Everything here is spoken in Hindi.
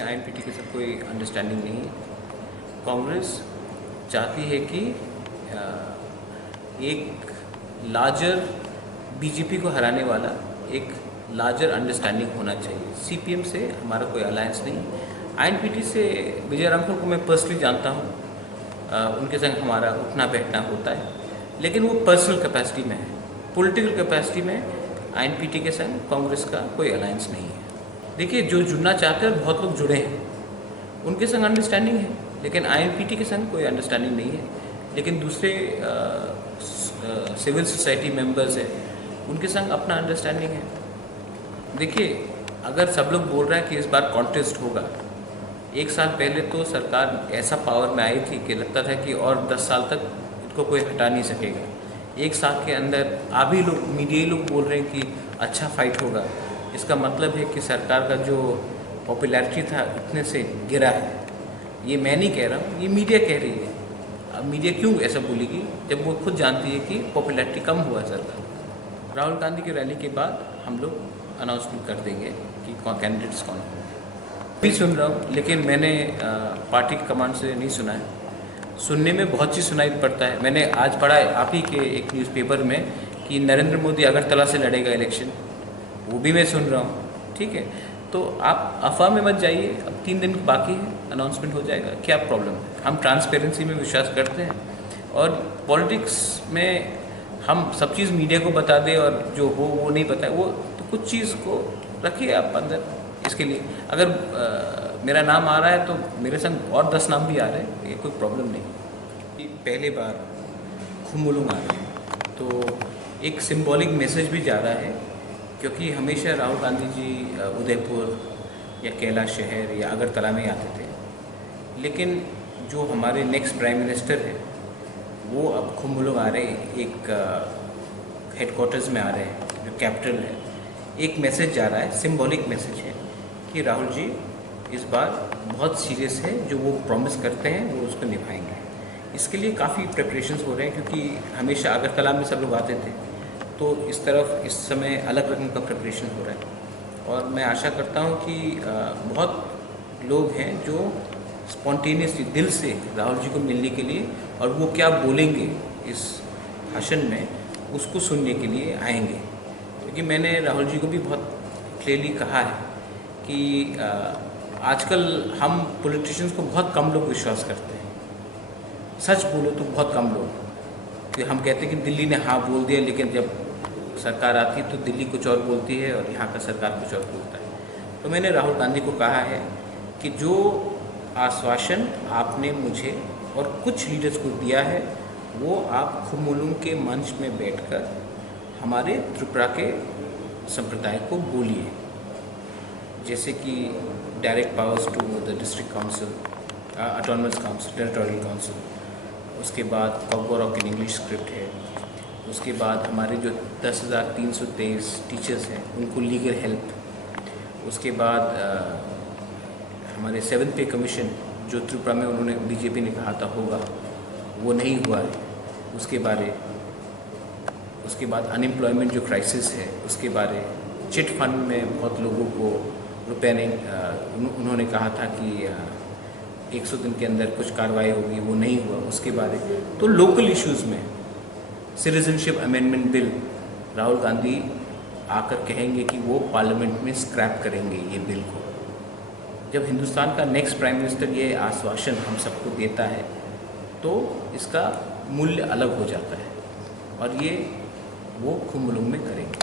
आईएनपीटी के साथ कोई अंडरस्टैंडिंग नहीं है। कांग्रेस चाहती है कि एक लार्जर बीजेपी को हराने वाला एक लार्जर अंडरस्टैंडिंग होना चाहिए। सीपीएम से हमारा कोई अलायंस नहीं। आईएनपीटी से विजय रामपुर को मैं पर्सनली जानता हूँ, उनके संग हमारा उठना बैठना होता है, लेकिन वो पर्सनल कैपेसिटी में है। पॉलिटिकल कैपेसिटी में आईएनपीटी के संग कांग्रेस का कोई अलायंस नहीं है। देखिए, जो जुड़ना चाहते हैं बहुत लोग जुड़े हैं, उनके संग अंडरस्टैंडिंग है, लेकिन आईएनपीटी के संग कोई अंडरस्टैंडिंग नहीं है। लेकिन दूसरे सिविल सोसाइटी मेंबर्स हैं, उनके संग अपना अंडरस्टैंडिंग है। देखिए, अगर सब लोग बोल रहे हैं कि इस बार कॉन्टेस्ट होगा, 1 साल पहले तो सरकार ऐसा पावर में आई थी कि लगता था कि और 10 साल तक इनको कोई हटा नहीं सकेगा। 1 साल के अंदर अभी लोग मीडिया लोग बोल रहे हैं कि अच्छा फाइट होगा। इसका मतलब है कि सरकार का जो पॉपुलैरिटी था इतने से गिरा है। ये मैं नहीं कह रहा हूँ, ये मीडिया कह रही है। अब मीडिया क्यों ऐसा बोलेगी जब वो खुद जानती है कि पॉपुलैरिटी कम हुआ सरकार। राहुल गांधी की रैली के बाद हम लोग अनाउंसमेंट कर देंगे कि कैंडिडेट्स कौन होंगे। भी सुन रहा हूँ, लेकिन मैंने पार्टी के कमांड से नहीं सुना है। सुनने में बहुत चीज़ सुनाई पड़ता है। मैंने आज पढ़ा आप ही के एक न्यूज़पेपर में कि नरेंद्र मोदी अगरतला से लड़ेगा इलेक्शन, वो भी मैं सुन रहा हूँ। ठीक है, तो आप अफवाह में मत जाइए। अब 3 दिन बाकी है, अनाउंसमेंट हो जाएगा। क्या प्रॉब्लम है? हम ट्रांसपेरेंसी में विश्वास करते हैं, और पॉलिटिक्स में हम सब चीज़ मीडिया को बता दें और जो हो वो नहीं बताए, वो तो कुछ चीज़ को रखिए आप अंदर। इसके लिए अगर मेरा नाम आ रहा है तो मेरे संग और 10 नाम भी आ रहे हैं, ये कोई प्रॉब्लम नहीं। पहली बार खुम्बुलुंग आ रहे हैं तो एक सिंबॉलिक मैसेज भी जा रहा है, क्योंकि हमेशा राहुल गांधी जी उदयपुर या कैलाश शहर या अगरतला में ही आते थे, लेकिन जो हमारे नेक्स्ट प्राइम मिनिस्टर है वो अब खुम्बुलुंग आ रहे हैं, एक हेडक्वार्टर्स में आ रहे हैं जो कैपिटल है। एक मैसेज जा रहा है, सिंबॉलिक मैसेज है कि राहुल जी इस बार बहुत सीरियस है, जो वो प्रॉमिस करते हैं वो उसको निभाएंगे। इसके लिए काफ़ी प्रिपरेशंस हो रहे हैं, क्योंकि हमेशा अगरतला में सब लोग आते थे, तो इस तरफ इस समय अलग रकम का प्रिपरेशन हो रहा है। और मैं आशा करता हूँ कि बहुत लोग हैं जो स्पॉन्टेनियसली दिल से राहुल जी को मिलने के लिए, और वो क्या बोलेंगे इस भाषण में उसको सुनने के लिए आएंगे। क्योंकि मैंने राहुल जी को भी बहुत क्लियरली कहा है कि आजकल हम पॉलिटिशियंस को बहुत कम लोग विश्वास करते हैं। सच बोलो तो बहुत कम लोग, कि हम कहते हैं कि दिल्ली ने हाँ बोल दिया, लेकिन जब सरकार आती है तो दिल्ली कुछ और बोलती है और यहाँ का सरकार कुछ और बोलता है। तो मैंने राहुल गांधी को कहा है कि जो आश्वासन आपने मुझे और कुछ लीडर्स को दिया है, वो आप खुम्बुलुंग के मंच में बैठकर हमारे त्रिपुरा के संप्रदाय को बोलिए, जैसे कि direct powers to the district council, autonomous council, territorial council. उसके बाद कॉगोरॉक इन इंग्लिश स्क्रिप्ट है। उसके बाद हमारे जो 10,323 टीचर्स हैं उनको लीगल हेल्प। उसके बाद हमारे 7th पे कमीशन जो त्रिपुरा में उन्होंने बीजेपी ने कहा था होगा, वो नहीं हुआ है, उसके बारे। उसके बाद अनएम्प्लॉयमेंट जो क्राइसिस है उसके बारे। चिट फंड में बहुत लोगों को रुपए नहीं, उन्होंने कहा था कि 100 दिन के अंदर कुछ कार्रवाई होगी, वो नहीं हुआ, उसके बारे। तो लोकल इश्यूज़ में citizenship amendment bill, Rahul Gandhi आकर कहेंगे कि वो पार्लियामेंट में स्क्रैप करेंगे ये बिल को। जब हिंदुस्तान का नेक्स्ट प्राइम मिनिस्टर ये आश्वासन हम सबको देता है तो इसका मूल्य अलग हो जाता है, और ये वो खुम्बुलुंग में करेंगे।